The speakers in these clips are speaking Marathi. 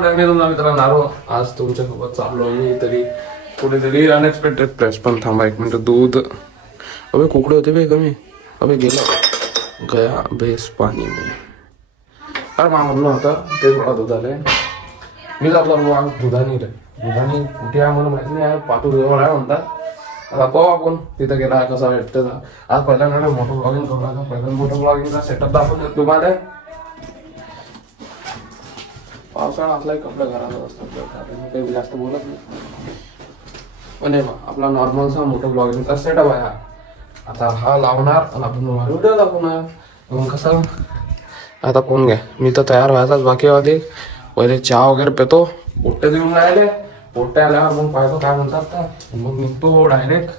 मित्रांनो, आज तुमच्यासोबत चाललो मी तरी कुठेतरी अनएक्सपेक्टेड प्लेस. पण थांबा एक मिनिट. दूध अबे कुकडे होते बे कमी. अबे गेला गया बेस पाणी में. अरे मा म्हणलं होतं ते थोडा दूध आले. मी जातो आज दुधानी कुठे आहे मला माहिती नाही. पाठू जवळ आहे म्हणतात. आता पाहू आपण तिथं गेला कसा भेटतं. आज पहिल्यांदा मोठं ब्लॉगिंग करू नका. पहिल्यांदा मोठं ब्लॉगिंगचा सेटअप दाखवून तुम्हाला. पावसाळा असलाही कपडे घरात असतात काही जास्त बोलत नाही. पण हे आपला नॉर्मलचा मोठं ब्लॉगिंगचा सेटअप आहे. आता हा लावणार आणि आपण तुम्हाला व्हिडिओ दाखवणार. मग कसं आता कोण घ्या. मी तर तयार व्हायचाच बाकी होते. पहिले चहा वगैरे पितो. पोट्टे देऊन राहिले. पोट्टे आल्यावर मग पाहतो काय म्हणतात तर मग निघतो डायरेक्ट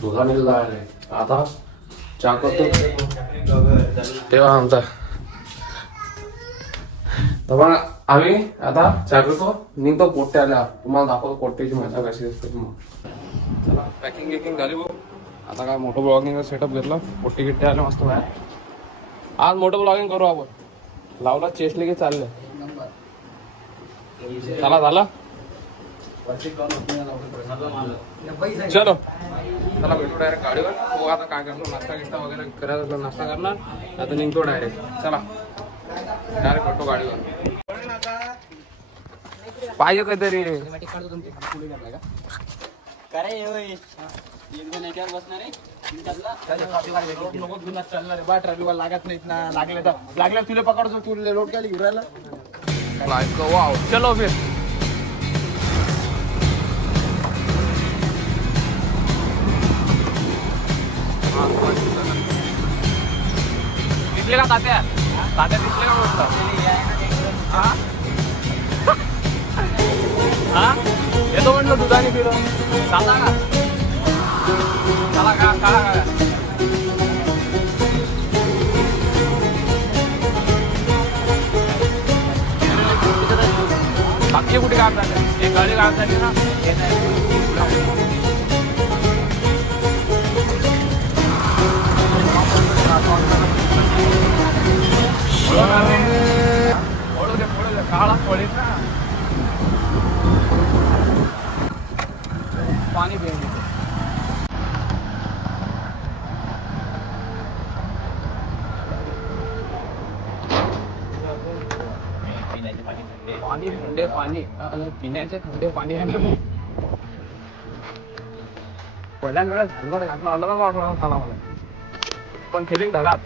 दुधाने डायरेक्ट. आता चहा करतो तेव्हा आमचा तर आम्ही आता चहा करतो निघतो. पोट्टे आल्यावर तुम्हाला दाखवतो पोट्ट्याची मजा कशी असते. मग चला पॅकिंग झाली भाऊ. आता काय मोठं ब्लॉगिंग सेटअप घेतलं. पोट्टे गिट्टे आले मस्त बाहेर. आज मोठं ब्लॉगिंग करू आपण. लावला चेसले की चालले. चला झालं चलो चला भेटू डायरेक्ट गाडीवर. हो आता काय करतो नाश्ता गिश्ता वगैरे करायचा. नाश्ता करणार आता निघतो डायरेक्ट. चला डायरेक्ट भेटतो गाडीवर. पाहिजे काहीतरी लागत नाहीत ना. लागल्या तुला पकडतो. तुला लोट काय घेऊन राहिला. वाव चलो फिर. दिसले का तात्या दिसले का म्हटलं. हा येतो म्हटलं दुधाने फिरून. सांगा का चला का बाकी कुठे काम झालं. एक गाडी काम झाली ना. काळा पडेल ना पाणी पिणे. पाणी थंडे पाणी पिण्याचे थंडे पाणी आहे. पहिल्यांदा घातलं अलग वाटलं मला. पण फिलिंग ढगात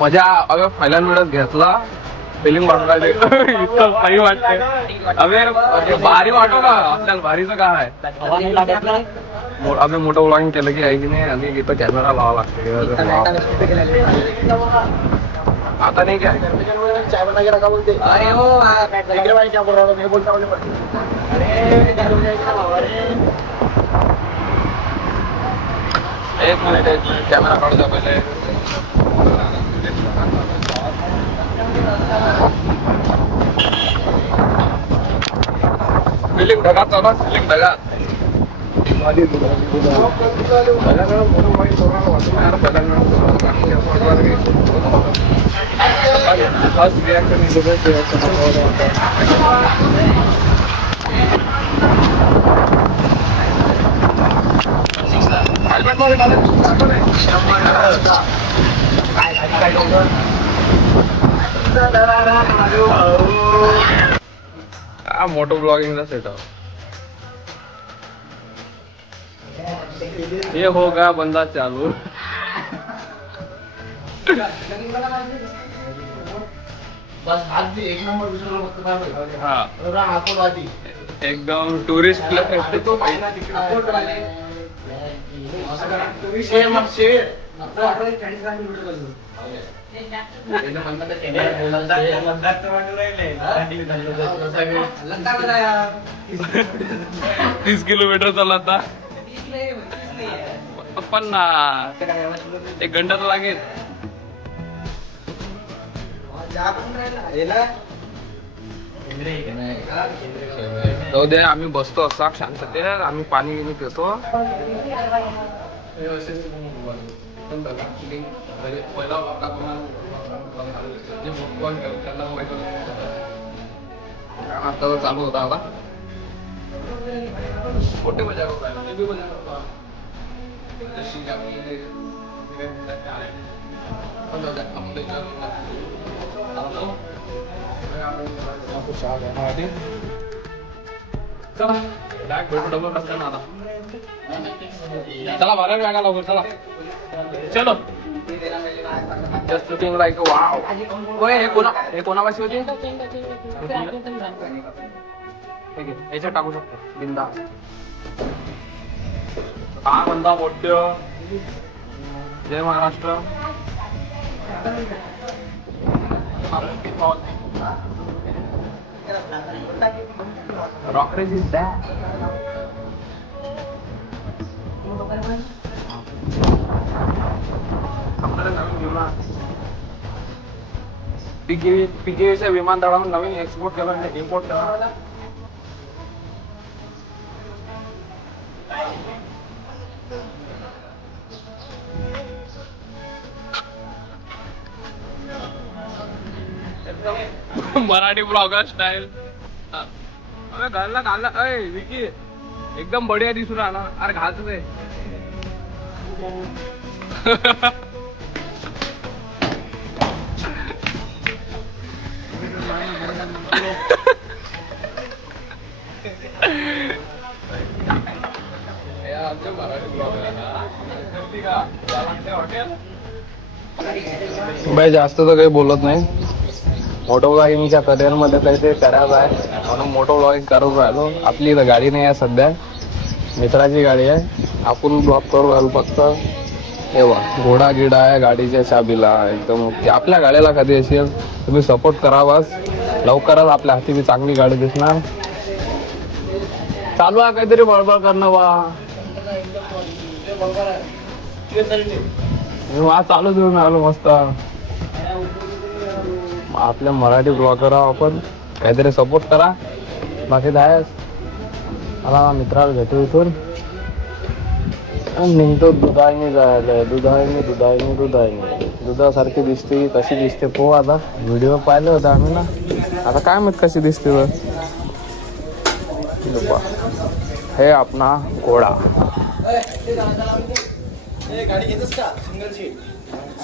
मजा. अबे पहिल्यांदाच घेतला. फिलिंग वाटलं इतकं भारी वाटते. अबे भारी वाटो का आपल्याला. भारीचं काय आहे. आम्ही मोठं ब्लॉगिंग केलं की आहे की नाही. आणि इथं कॅमेरा लावा लागते. आता नाही काय चाय बना के रखा बोलते. अरे हो भाई क्या बोल रहा हूँ मैं. बोलता हूँ एक मिनिट कॅमेरा काढू द्या पहिले. फिलिंग ढगात चालू. फिलिंग ढगात मोटो ब्लॉगिंगचा सेटअप. ये होगा बंदा चालू. बस आज भी एक नंबर दुसरा मस्त हा आकोटवादी एकदम टुरिस्ट प्लेस. तीस किलोमीटर चालला आता. 50 एक घंटा तर लागेल. जाऊ दे आम्ही बसतो असा शांततेत. आम्ही पाणी पितो. पहिला आता चालू होता आता मोठे मजा होता चला बारा वेळा लवकर चला चलो जस्ट लुकिंग लाईक वाव हे कोणापाशी होती याच्यात टाकू शकतो बिंदा काय म्हणता मोठ्य जय महाराष्ट्र रॉकरेज इज दॅट पीकेच्या विमानतळावर नवीन एक्सपोर्ट केला इम्पोर्ट केला मराठी ब्लॉगर स्टाईल घालला अय विकी एकदम बढिया दिसून आला अरे घालतोच आहे भाई जास्त तर काही बोलत नाही. मोटो ब्लॉगिंगच्या करिअर मध्ये काहीतरी करायचं आहे म्हणून मोटो ब्लॉगिंग करत राहिलो. आपली इथं गाडी नाही आहे सध्या, मित्राची गाडी आहे. आपण ब्लॉग करू राहिलो फक्त. हे बघ घोडा गिडा आहे गाडीच्या चाबीला एकदम. आपल्या गाडीला कधी असेल तुम्ही सपोर्ट करावाच. लवकरच आपल्या हाती चांगली गाडी दिसणार. चालू आहे काहीतरी बळबळ करणं वा चालू देऊन आलो मस्त. आपल्या मराठी ब्लॉगर आपण काहीतरी सपोर्ट करा. बाकी जायच मला मित्राला भेटू इथून निघतो. दुधाईने जायला दुधाईने दुधासारखी दिसते. कशी दिसते पो आता व्हिडिओ पाहिलं होतं आम्ही ना. आता काय माहित कशी दिसते. हे आपला घोडा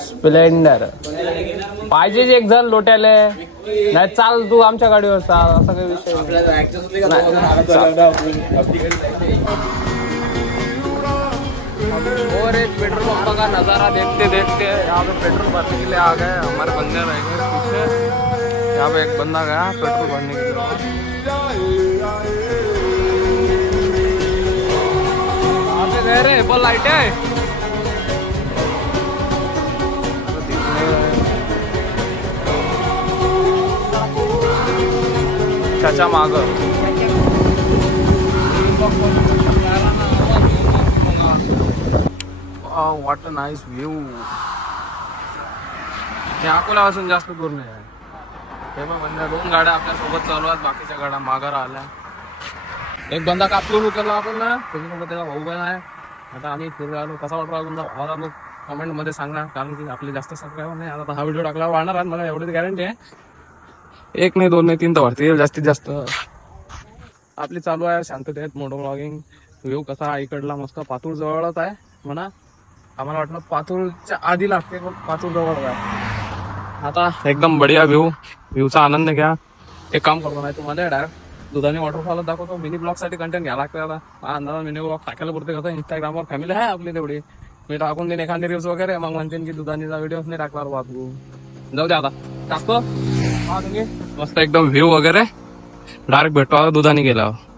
स्प्लेंडर पाहिजे. एक जण लोट्याले नाही चाल तू आमच्या गाडीवर चाल असा काही विषय. और एक पेट्रोल पंप का नजारा देखते देखते यहाँ पे पेट्रोल भरने के लिए आ गए. हमारे बंदे रह गए पीछे. यहाँ पे एक बंदा गया पेट्रोल भरने के लिए. गए रे बल लाइट है चाचा माग. What a nice view. हे अकोल्यापासून जास्त दूर नाही आहे. हे मग म्हणजे 2 गाड्या आपल्या सोबत चालू आहेत. बाकीच्या गाड्या माघार आल्या. एक बंदा कापसून उचलला आपण ना त्याच्यासोबत त्याचा भाऊ पण आहे. आता आम्ही फिरू आलो. कसा वाटला तुमचा भावाला लोक कमेंट मध्ये सांगणार. कारण की आपले जास्त सबस्क्रायबर नाही. आता हा व्हिडिओ टाकल्यावर वाढणार आहे मला एवढी गॅरंटी आहे. 1 नाही 2 नाही 3 तर वाढतील जास्तीत जास्त. आपली चालू आहे शांततेत मोटो ब्लॉगिंग. व्ह्यू कसा इकडला मस्त पातूर जवळच आहे म्हणा. आम्हाला वाटलं पातूरच्या आधी लागते पण पातूर जवळ आहे. आता एकदम बढिया व्ह्यूचा आनंद घ्या. एक काम करतो नाही तुम्हाला डायरेक्ट दुधाने वॉटरफॉल दाखवतो. मिनी ब्लॉग साठी कंटेंट घ्यायला लागतं. आता अंदाजा मिनी ब्लॉग टाकायला पुरते कसं इंस्टाग्रामवर फॅमिली आहे आपली तेवढी. मी टाकून देईन एखादी रील्स वगैरे. मग म्हणते की दुधानीचा व्हिडिओ नाही टाकणार बा तू. जाऊ दे आता टाकतो. हा तुम्ही मस्त एकदम व्ह्यू वगैरे डायरेक्ट भेटतो आता दुधानी गेल्यावर.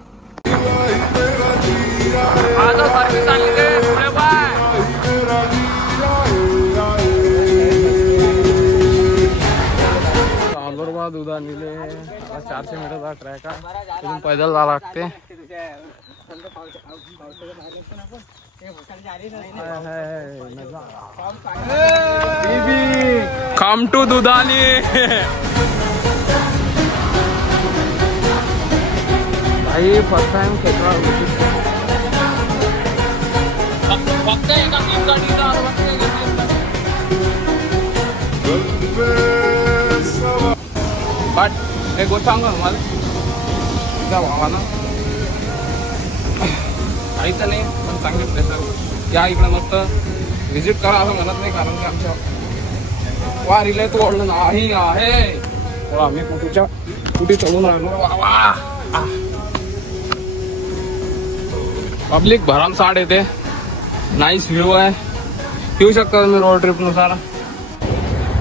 दुधानीले 400 मीटरचा ट्रॅक आहे. तिथून पैदल जावं लागते. Come to Dudhani. भाई फर्स्ट टाइम खेळणार फक्त एका गाडीचा बट एक गोष्ट सांगू तुम्हाला, त्या भावानं काहीच नाही पण चांगली प्लेस आहे या इकडे मस्त व्हिजिट करा असं म्हणत नाही, कारण की आमच्या वारीला तोड नाही आहे. आम्ही कुठे चढून राहिलो वा. पब्लिक भरमसाठ येते, नाईस व्ह्यू आहे, येऊ शकता तुम्ही रोड ट्रिप नुसार.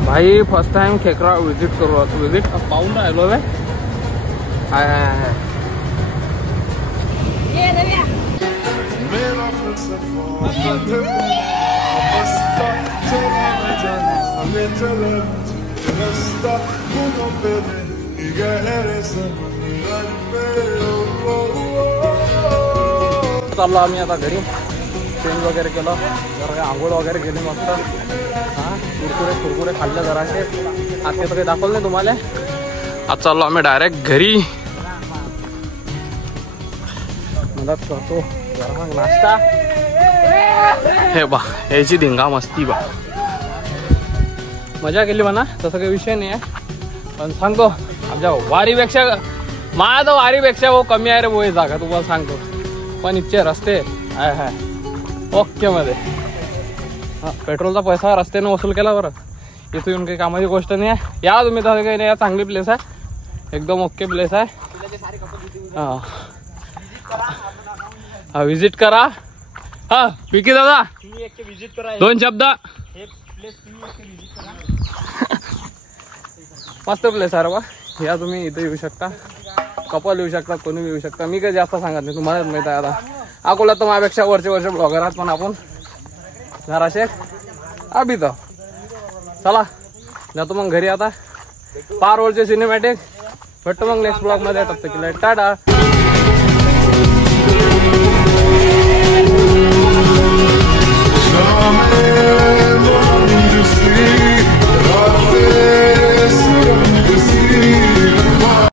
भाई फर्स्ट टाइम खेकरा विजिट करू, विजिट पाहून राहिलो आहे. चाललो आम्ही आता घरी, चेंज वगैरे केलं, जरा काही आंघोळ वगैरे केली मस्त. हां कुरकुरे खाल्ले जरासे. आता तर काही दाखवलं नाही तुम्हाला. आज चाललो आम्ही डायरेक्ट घरी. मदत करतो जरा नाश्ता. हे बा याची धिंगा मस्ती बा, मजा केली म्हणा, तसं काही विषय नाही आहे. पण सांगतो आमच्या वारीपेक्षा माझ्या तर वारीपेक्षा वो कमी आहे रे वो हे जागा, तुम्हाला सांगतो. पण इथचे रस्ते आहे ओके मध्ये. हां पेट्रोलचा पैसा रस्त्याने वसूल केला बरं. इथं येऊन काही कामाची गोष्ट नाही आहे. या तुम्ही तसं काही नाही, या चांगली प्लेस आहे, एकदम ओके प्लेस आहे. हां हा विजिट करा. हा विकी दादा दोन शब्द. मस्त प्लेस आहे रे बा. या तुम्ही इथे येऊ शकता, कपल येऊ शकता, कोणी येऊ शकता. मी काही जास्त सांगत नाही, तुम्हालाच माहित आहे. आता अकोला तर माझ्यापेक्षा वर्ष ब्लॉगर आहात, पण आपण जराशे अभि तर चला जातो मग घरी. आता पार वरचे सिनेमॅटिक भेटतो मग नेक्स्ट ब्लॉग मध्ये. टाटा.